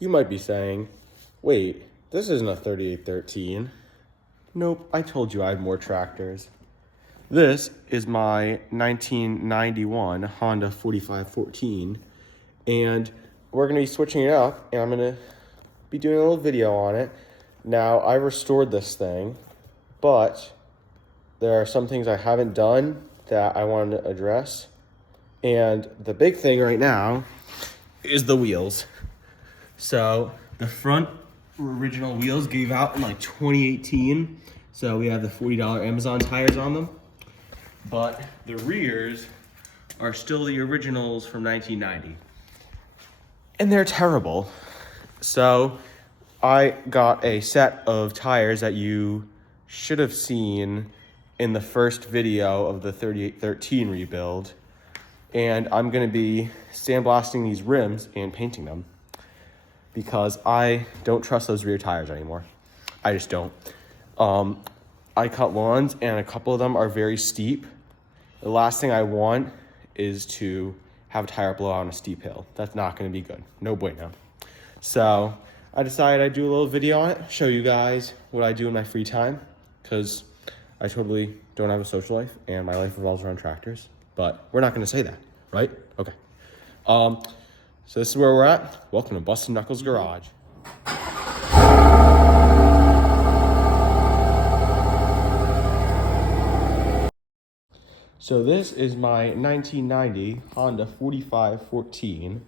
You might be saying, wait, this isn't a 3813. Nope, I told you I have more tractors. This is my 1991 Honda 4514, and we're gonna be switching it up, and I'm gonna be doing a little video on it. Now, I restored this thing, but there are some things I haven't done that I wanted to address. And the big thing right now is the wheels. So the front original wheels gave out in like 2018. So we have the $40 Amazon tires on them. But the rears are still the originals from 1990. And they're terrible. So I got a set of tires that you should have seen in the first video of the 3813 rebuild. And I'm gonna be sandblasting these rims and painting them because I don't trust those rear tires anymore. I just don't. I cut lawns and a couple of them are very steep. The last thing I want is to have a tire blow out on a steep hill. That's not gonna be good, no bueno. So I decided I'd do a little video on it, show you guys what I do in my free time, because I totally don't have a social life and my life revolves around tractors. But we're not gonna say that, right? Okay. So this is where we're at. Welcome to Bustin' Knuckles Garage. So this is my 1990 Honda 4514.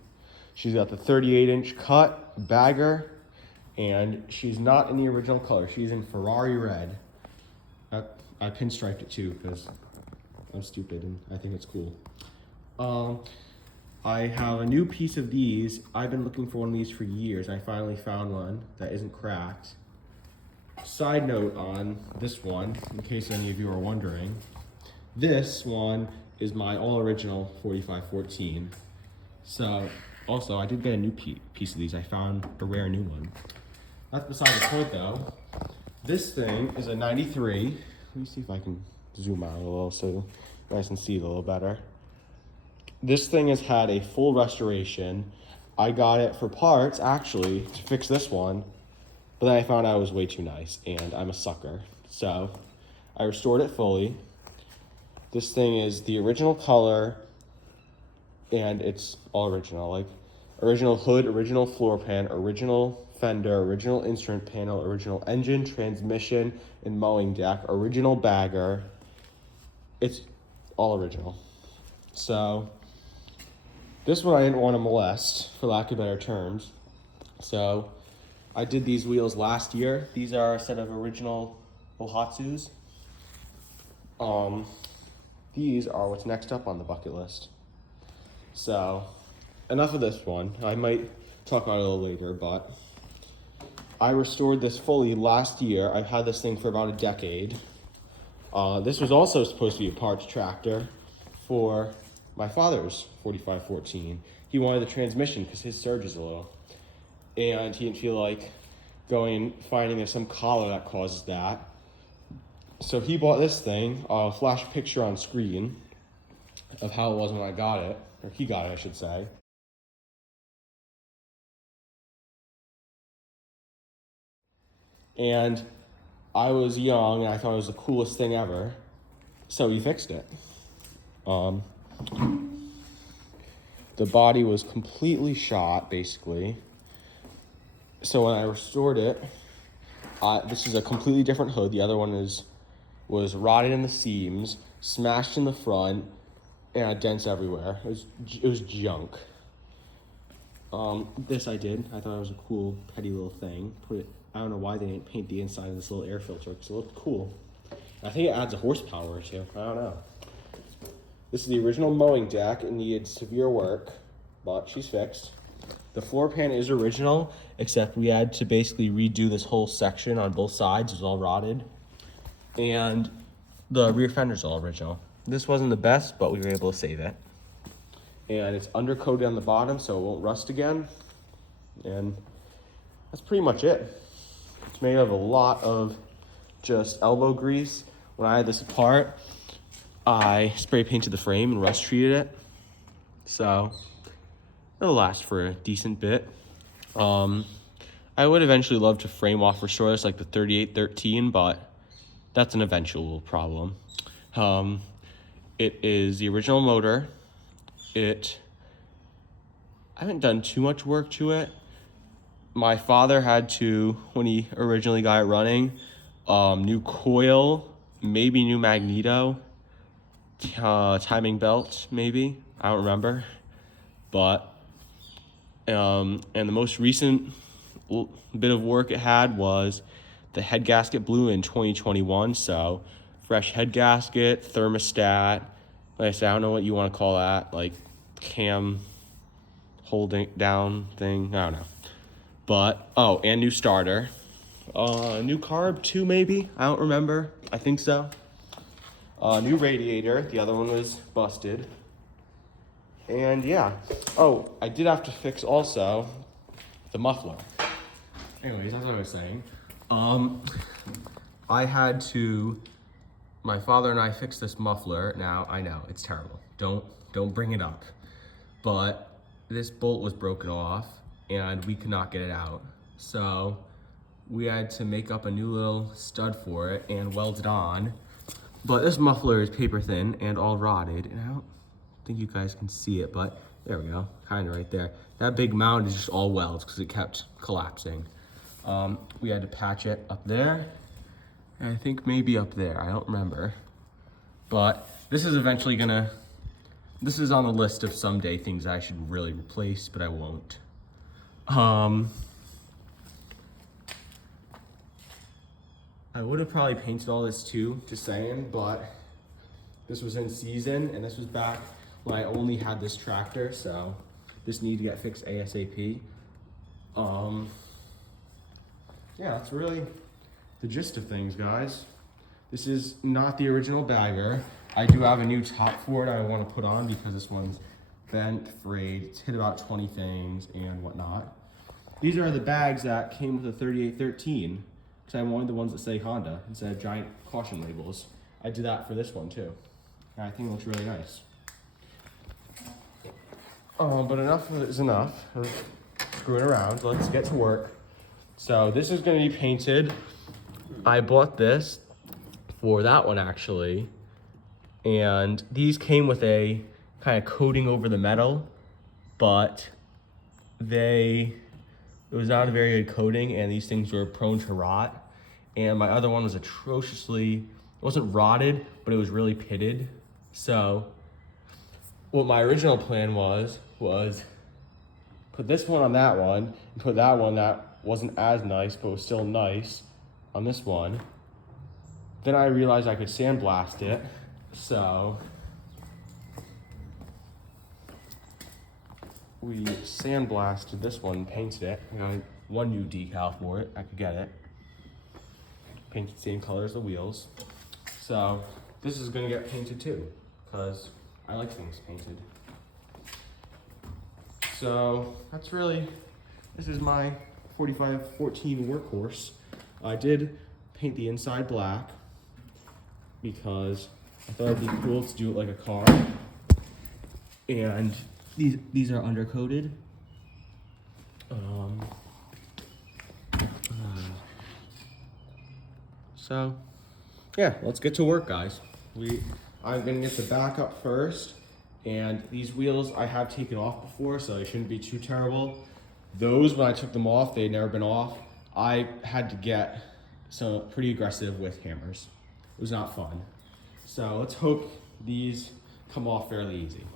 She's got the 38-inch cut, bagger, and she's not in the original color. She's in Ferrari red. I pinstriped it too because I'm stupid and I think it's cool. I have a new piece of these. I've been looking for one of these for years. I finally found one that isn't cracked. Side note on this one, in case any of you are wondering, this one is my all original 4514. So also I did get a new piece of these. I found a rare new one. That's beside the point though. This thing is a 93. Let me see if I can zoom out a little so you guys can see it a little better. This thing has had a full restoration. I got it for parts, actually, to fix this one, but then I found out it was way too nice, and I'm a sucker. So I restored it fully. This thing is the original color, and it's all original, like original hood, original floor pan, original fender, original instrument panel, original engine, transmission, and mowing deck, original bagger. It's all original. So this one I didn't want to molest, for lack of better terms. So I did these wheels last year. These are a set of original OHTSUS. These are what's next up on the bucket list. So enough of this one. I might talk about it a little later, but I restored this fully last year. I've had this thing for about a decade. This was also supposed to be a parts tractor for my father's 4514. He wanted the transmission because his surge is a little. And he didn't feel like going and finding some collar that causes that. So he bought this thing, flash picture on screen of how it was when I got it, or he got it, I should say. And I was young and I thought it was the coolest thing ever, so he fixed it. The body was completely shot, basically. So when I restored it, this is a completely different hood. The other one was rotted in the seams, smashed in the front, and dents everywhere. It was junk. This I did. I thought it was a cool, petty little thing. I don't know why they didn't paint the inside of this little air filter because it looked cool. I think it adds a horsepower or two. I don't know. This is the original mowing deck. It needed severe work, but she's fixed. The floor pan is original, except we had to basically redo this whole section on both sides. It was all rotted. And the rear fender's all original. This wasn't the best, but we were able to save it. And it's undercoated on the bottom so it won't rust again. And that's pretty much it. It's made of a lot of just elbow grease. When I had this apart, I spray painted the frame and rust treated it. So it'll last for a decent bit. I would eventually love to frame off restore this like the 3813, but that's an eventual problem. It is the original motor. I haven't done too much work to it. My father had to, when he originally got it running, new coil, maybe new magneto, timing belt, maybe. I don't remember. But, and the most recent bit of work it had was the head gasket blew in 2021. So, fresh head gasket, thermostat. Like I said, I don't know what you want to call that. Like, cam holding down thing. I don't know. But, oh, and new starter. New carb too, maybe? I don't remember. I think so. New radiator. The other one was busted. And yeah. Oh, I did have to fix also the muffler. Anyways, that's what I was saying. My father and I fixed this muffler. Now, I know, it's terrible. Don't bring it up. But this bolt was broken off and we could not get it out. So we had to make up a new little stud for it and weld it on. But this muffler is paper thin and all rotted, and I don't think you guys can see it, but there we go, kind of right there. That big mound is just all welds because it kept collapsing. We had to patch it up there, and I think maybe up there, I don't remember. But this is eventually this is on the list of someday things I should really replace, but I won't. I would have probably painted all this too, just saying, but this was in season and this was back when I only had this tractor, so this needed to get fixed ASAP. Yeah, that's really the gist of things, guys. This is not the original bagger. I do have a new top for it I want to put on because this one's bent, frayed, it's hit about 20 things and whatnot. These are the bags that came with the 3813. Because I wanted the ones that say Honda instead of giant caution labels. I did that for this one too. And I think it looks really nice. But enough is enough of screwing around. Let's get to work. So this is going to be painted. I bought this for that one actually. And these came with a kind of coating over the metal, but it was not a very good coating and these things were prone to rot. And my other one was it wasn't rotted, but it was really pitted. So what my original plan was put this one on that one and put that one that wasn't as nice, but was still nice on this one. Then I realized I could sandblast it. So we sandblasted this one, painted it. You know, one new decal for it, I could get it. Painted the same color as the wheels. So this is gonna get painted too, because I like things painted. So this is my 4514 workhorse. I did paint the inside black because I thought it'd be cool to do it like a car. And these are undercoated. So yeah, let's get to work, guys. I'm gonna get the back up first, and these wheels I have taken off before, so they shouldn't be too terrible. Those, when I took them off, they'd never been off. I had to get pretty aggressive with hammers. It was not fun. So let's hope these come off fairly easy.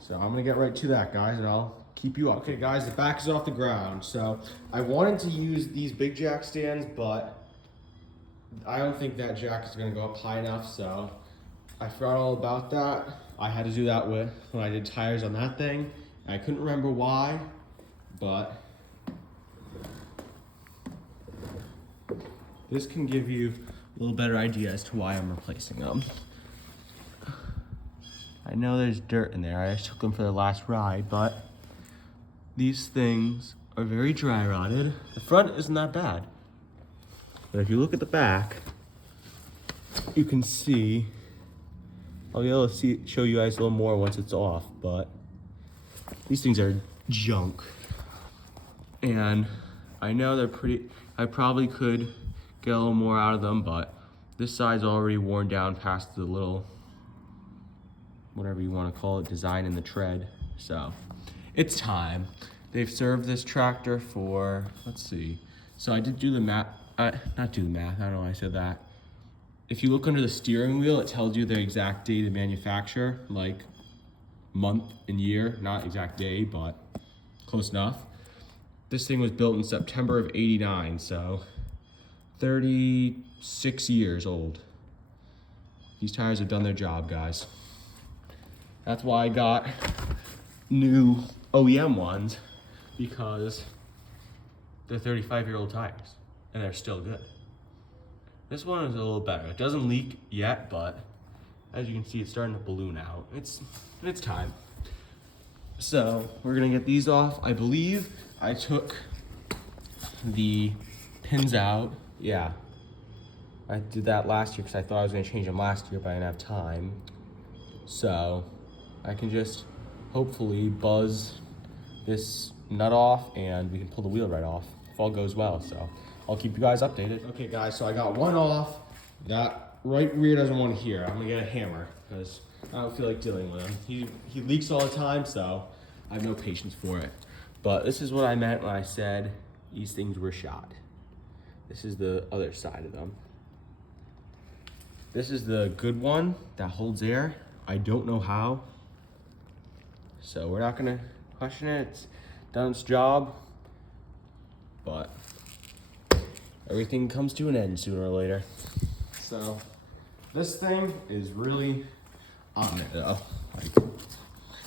So I'm gonna get right to that, guys, and I'll keep you up. Okay, guys, the back is off the ground. So I wanted to use these big jack stands, but I don't think that jack is gonna go up high enough, so I forgot all about that. I had to do that when I did tires on that thing. I couldn't remember why, but this can give you a little better idea as to why I'm replacing them. I know there's dirt in there. I just took them for the last ride, but these things are very dry rotted. The front isn't that bad. But if you look at the back, you can see, I'll be able to show you guys a little more once it's off, but these things are junk. And I know they're I probably could get a little more out of them, but this side's already worn down past the little, whatever you want to call it, design in the tread. So it's time. They've served this tractor for, let's see. So I did do the math, not do the math, I don't know why I said that. If you look under the steering wheel, it tells you the exact date of manufacture, like month and year, not exact day, but close enough. This thing was built in September of '89, so 36 years old. These tires have done their job, guys. That's why I got new OEM ones, because they're 35-year-old tires and they're still good. This one is a little better. It doesn't leak yet, but as you can see, it's starting to balloon out. It's time. So we're gonna get these off. I believe I took the pins out. Yeah, I did that last year because I thought I was gonna change them last year, but I didn't have time. So I can just hopefully buzz this nut off and we can pull the wheel right off if all goes well. So I'll keep you guys updated. Okay guys, so I got one off. That right rear doesn't want to hear. I'm gonna get a hammer because I don't feel like dealing with him. He leaks all the time, so I have no patience for it. But this is what I meant when I said these things were shot. This is the other side of them. This is the good one that holds air. I don't know how. So we're not gonna question it. It's done its job. But everything comes to an end sooner or later. So this thing is really on it though. Like,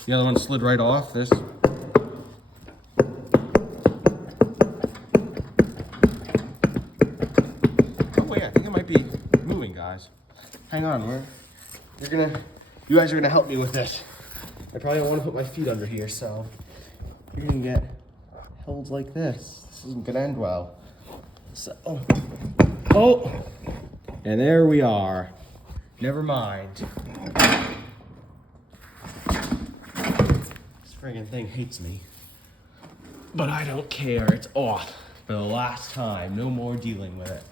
the other one slid right off. This. Oh wait, I think it might be moving, guys. Hang on, you guys are gonna help me with this. I probably don't want to put my feet under here, so you're gonna get held like this. This isn't gonna end well. So, oh, and there we are. Never mind. This friggin' thing hates me. But I don't care, it's off for the last time. No more dealing with it.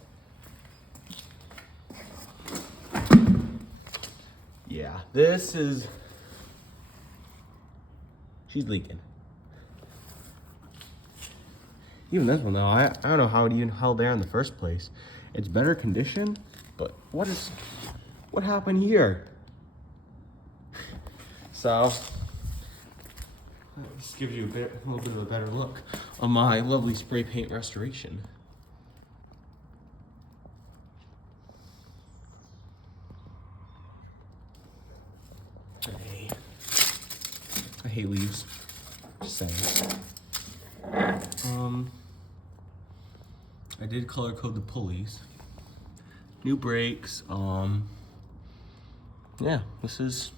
Yeah, this is, she's leaking. Even this one though, I don't know how it even held there in the first place. It's better condition, but what happened here? So, this gives you a little bit of a better look on my lovely spray paint restoration. I hate leaves, just saying. I did color code the pulleys. New brakes, yeah, this is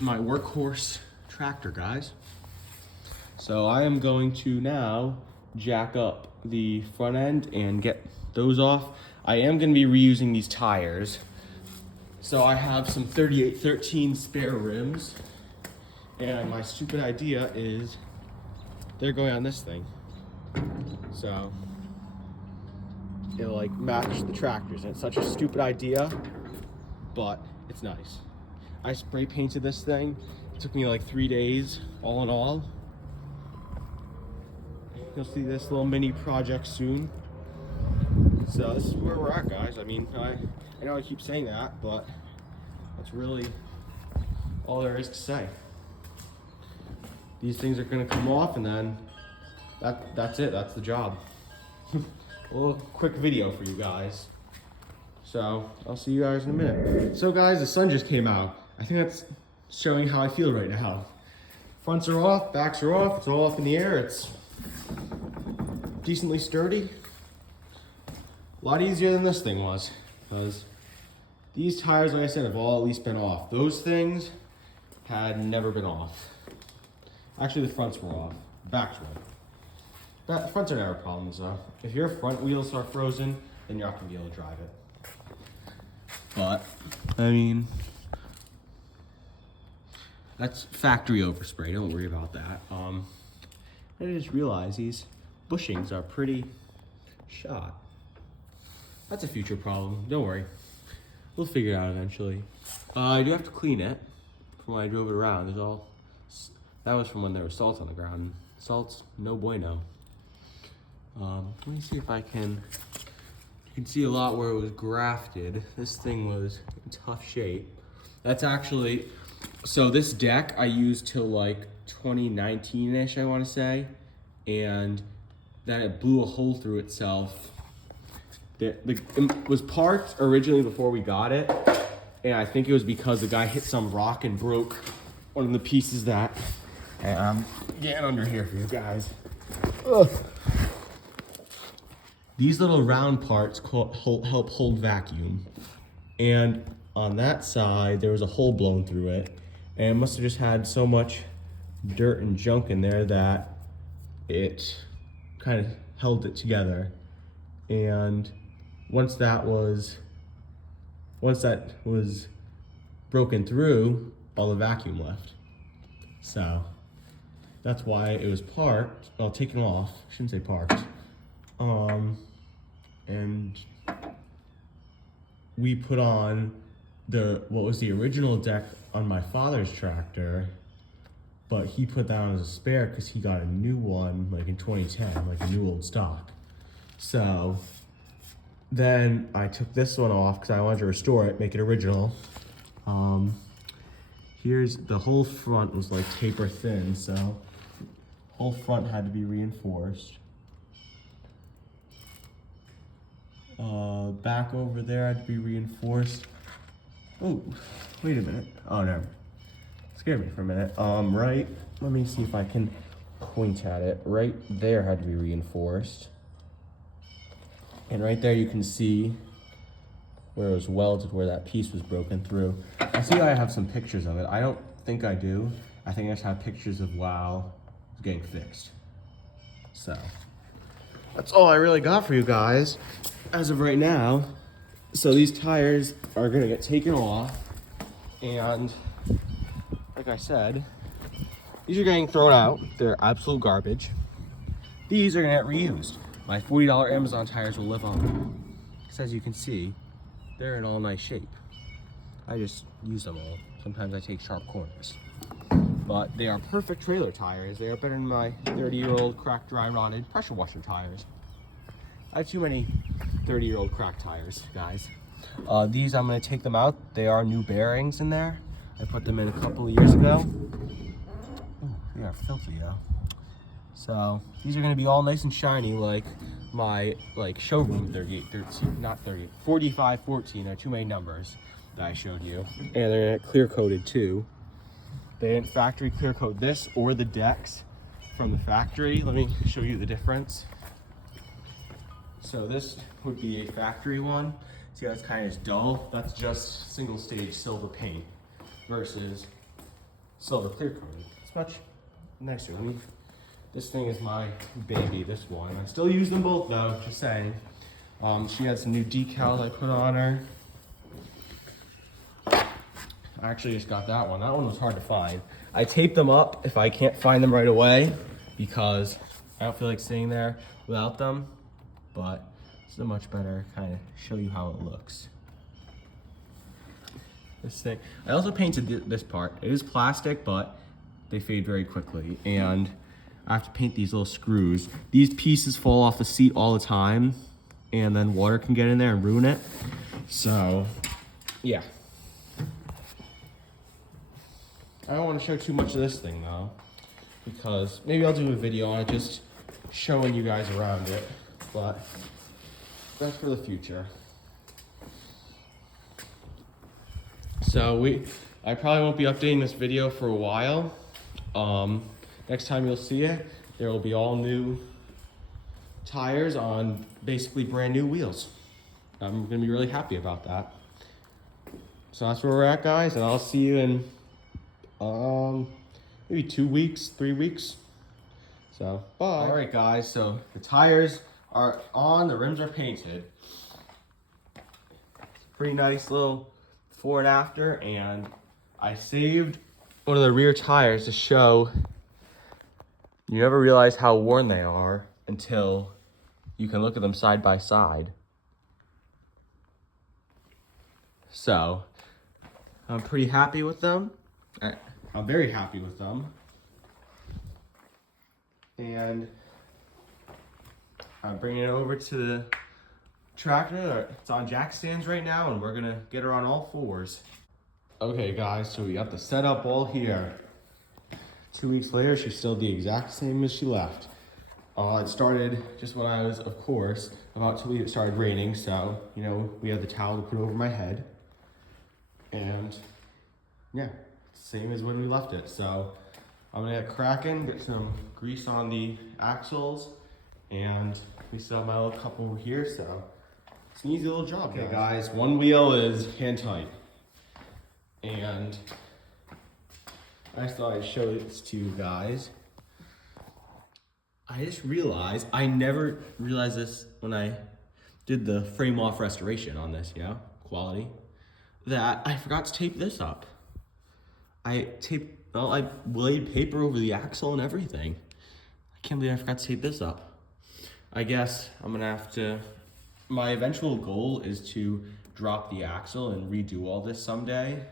my workhorse tractor, guys. So I am going to now jack up the front end and get those off. I am gonna be reusing these tires. So I have some 3813 spare rims, and my stupid idea is they're going on this thing. So it'll like match the tractors, and it's such a stupid idea, but it's nice. I spray painted this thing. It took me like 3 days, all in all. You'll see this little mini project soon. So this is where we're at, guys. I mean, I know I keep saying that, but that's really all there is to say. These things are gonna come off, and then that's it, that's the job. A little quick video for you guys. So I'll see you guys in a minute. So guys, the sun just came out. I think that's showing how I feel right now. Fronts are off, backs are off, it's all up in the air. It's decently sturdy. A lot easier than this thing was, because these tires, like I said, have all at least been off. Those things had never been off. Actually, the fronts were off, the backs were. The fronts are never problems though. If your front wheels are frozen, then you're not gonna be able to drive it. But, I mean, that's factory overspray, don't worry about that. I just realized these bushings are pretty shot. That's a future problem. Don't worry. We'll figure it out eventually. I do have to clean it from when I drove it around. There's all, that was from when there was salt on the ground. Salt's no bueno. Let me see if I can, you can see a lot where it was grafted. This thing was in tough shape. That's actually, so this deck I used till like 2019-ish, I want to say. And then it blew a hole through itself. It was parked originally before we got it, and I think it was because the guy hit some rock and broke one of the pieces that, and I'm getting under here for you guys. Ugh. These little round parts help hold vacuum, and on that side there was a hole blown through it, and it must have just had so much dirt and junk in there that it kind of held it together. And once that was broken through, all the vacuum left. So that's why it was parked, well, taken off, I shouldn't say parked. And we put on what was the original deck on my father's tractor, but he put that on as a spare because he got a new one like in 2010, like a new old stock. So then I took this one off because I wanted to restore it, make it original. Here's the whole front was like taper thin, so whole front had to be reinforced. Back over there had to be reinforced. Oh, wait a minute. Oh, no. Scared me for a minute. Right, let me see if I can point at it. Right there had to be reinforced. And right there you can see where it was welded, where that piece was broken through. I see I have some pictures of it. I don't think I do. I think I just have pictures of while it's getting fixed. So, that's all I really got for you guys as of right now. So these tires are gonna get taken off, and like I said, these are getting thrown out. They're absolute garbage. These are gonna get reused. My $40 Amazon tires will live on. Because as you can see, they're in all nice shape. I just use them all. Sometimes I take sharp corners. But they are perfect trailer tires. They are better than my 30-year-old cracked, dry rotted pressure washer tires. I have too many 30-year-old cracked tires, guys. These, I'm gonna take them out. They are new bearings in there. I put them in a couple of years ago. Ooh, they are filthy though. So these are gonna be all nice and shiny like my showroom 3813, not 38, 4514. There are too many numbers that I showed you. And they're clear coated too. They didn't factory clear coat this or the decks from the factory. Let me show you the difference. So this would be a factory one. See how it's kind of dull? That's just single stage silver paint versus silver clear coated. It's much nicer. This thing is my baby, this one. I still use them both though, just saying. She had some new decals I put on her. I actually just got that one. That one was hard to find. I tape them up if I can't find them right away because I don't feel like sitting there without them, but this is a much better kind of show you how it looks. This thing, I also painted this part. It is plastic, but they fade very quickly. And I have to paint these little screws. These pieces fall off the seat all the time, and then water can get in there and ruin it. So, yeah. I don't want to show too much of this thing though, because maybe I'll do a video on it just showing you guys around it, but that's for the future. So I probably won't be updating this video for a while. Next time you'll see it, there will be all new tires on basically brand new wheels. I'm gonna be really happy about that. So that's where we're at, guys, and I'll see you in maybe 2 weeks, 3 weeks. So, bye. All right, guys, so the tires are on, the rims are painted. Pretty nice little before and after, and I saved one of the rear tires to show You never realize how worn they are until you can look at them side by side. So, I'm pretty happy with them. I'm very happy with them. And I'm bringing it over to the tractor. It's on jack stands right now, and we're gonna get her on all fours. Okay guys, so we got the setup all here. 2 weeks later, she's still the exact same as she left. It started just when I was, of course, about to leave. It started raining, so, you know, we had the towel to put over my head. And, yeah, same as when we left it. So, I'm gonna get cracking, get some grease on the axles, and we still have my little cup over here, so it's an easy little job. Okay, guys, one wheel is hand tight. And I just thought I'd show this to you guys. I just realized, I never realized this when I did the frame off restoration on this, quality, that I forgot to tape this up. I laid paper over the axle and everything. I can't believe I forgot to tape this up. I guess I'm gonna have to, my eventual goal is to drop the axle and redo all this someday.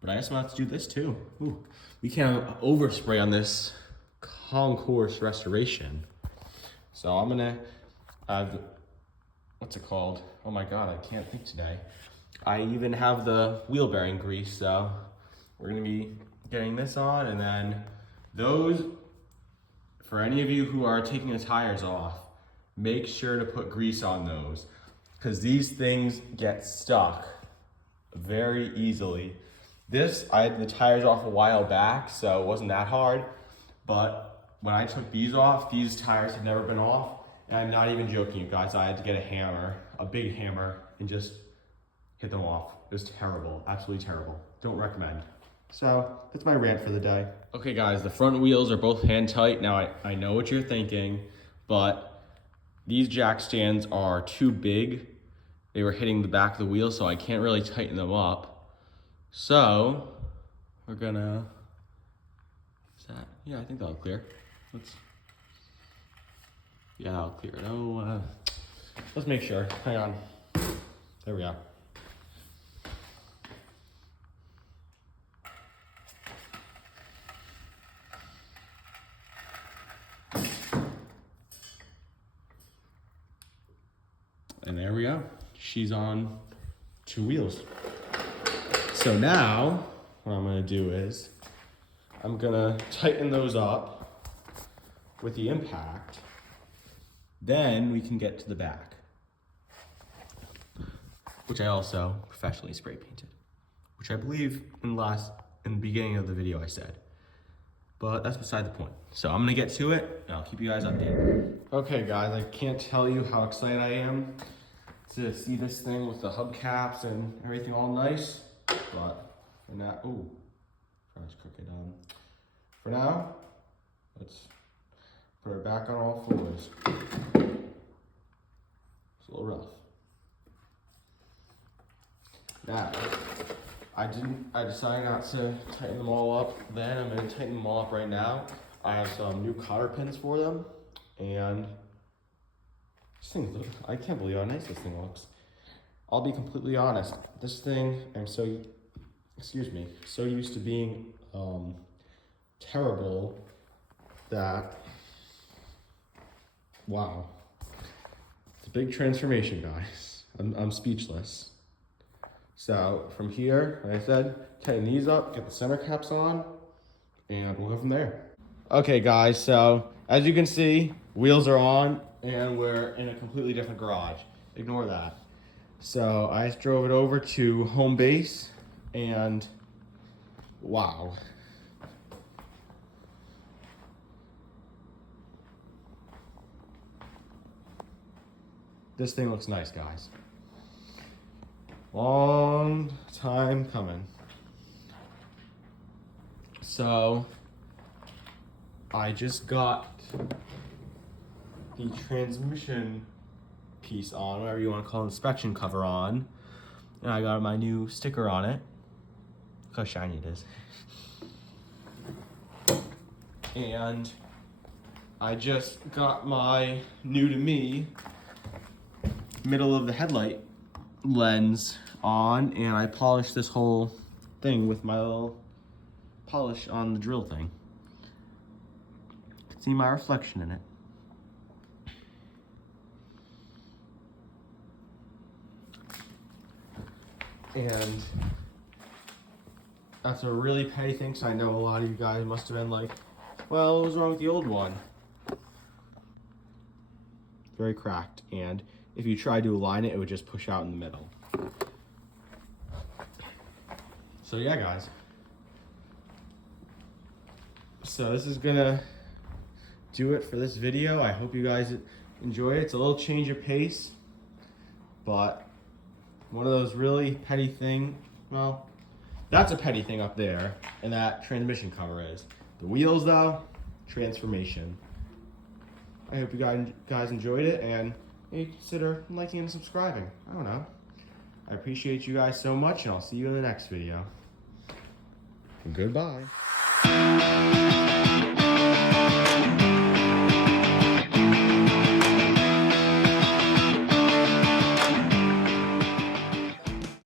But I guess I'm gonna have to do this too. Ooh. We can't overspray on this concourse restoration. So I'm gonna have, what's it called? Oh my God, I can't think today. I even have the wheel bearing grease, so we're gonna be getting this on, and then those, for any of you who are taking the tires off, make sure to put grease on those, because these things get stuck very easily. This, I had the tires off a while back, so it wasn't that hard, but when I took these off, these tires had never been off, and I'm not even joking, you guys. I had to get a hammer, a big hammer, and just hit them off. It was terrible, absolutely terrible. Don't recommend. So, that's my rant for the day. Okay guys, the front wheels are both hand tight. Now I know what you're thinking, but these jack stands are too big. They were hitting the back of the wheel, so I can't really tighten them up. So, we're gonna, is that, yeah, I think that'll clear. Yeah, that'll clear it. Oh, let's make sure, hang on. There we go. And there we go. She's on 2 wheels. So now, what I'm gonna do is, I'm gonna tighten those up with the impact. Then we can get to the back, which I also professionally spray painted, which I believe in the beginning of the video I said, but that's beside the point. So I'm gonna get to it, and I'll keep you guys updated. Okay guys, I can't tell you how excited I am to see this thing with the hubcaps and everything all nice. But for now, ooh, trying to crooked. For now, let's put her back on all fours. It's a little rough. Now, I decided not to tighten them all up then. I'm gonna tighten them all up right now. I have some new cotter pins for them, and this thing, I can't believe how nice this thing looks. I'll be completely honest, this thing, I'm so used to being terrible that, wow. It's a big transformation, guys. I'm speechless. So from here, like I said, tighten these up, get the center caps on, and we'll go from there. Okay guys, so as you can see, wheels are on and we're in a completely different garage. Ignore that. So I just drove it over to home base, and wow. This thing looks nice, guys. Long time coming. So I just got the transmission piece on, whatever you want to call it, inspection cover on, and I got my new sticker on it. Look how shiny it is. And I just got my new to me middle of the headlight lens on, and I polished this whole thing with my little polish on the drill thing. You can see my reflection in it. And that's a really petty thing, so I know a lot of you guys must have been like, well, what was wrong with the old one? Very cracked, and if you tried to align it, it would just push out in the middle. So yeah, guys. So this is gonna do it for this video. I hope you guys enjoy it. It's a little change of pace, but one of those really petty thing. Well, that's a petty thing up there, and that transmission cover is. The wheels though, transformation. I hope you guys enjoyed it, and maybe consider liking and subscribing. I don't know. I appreciate you guys so much, and I'll see you in the next video. Goodbye.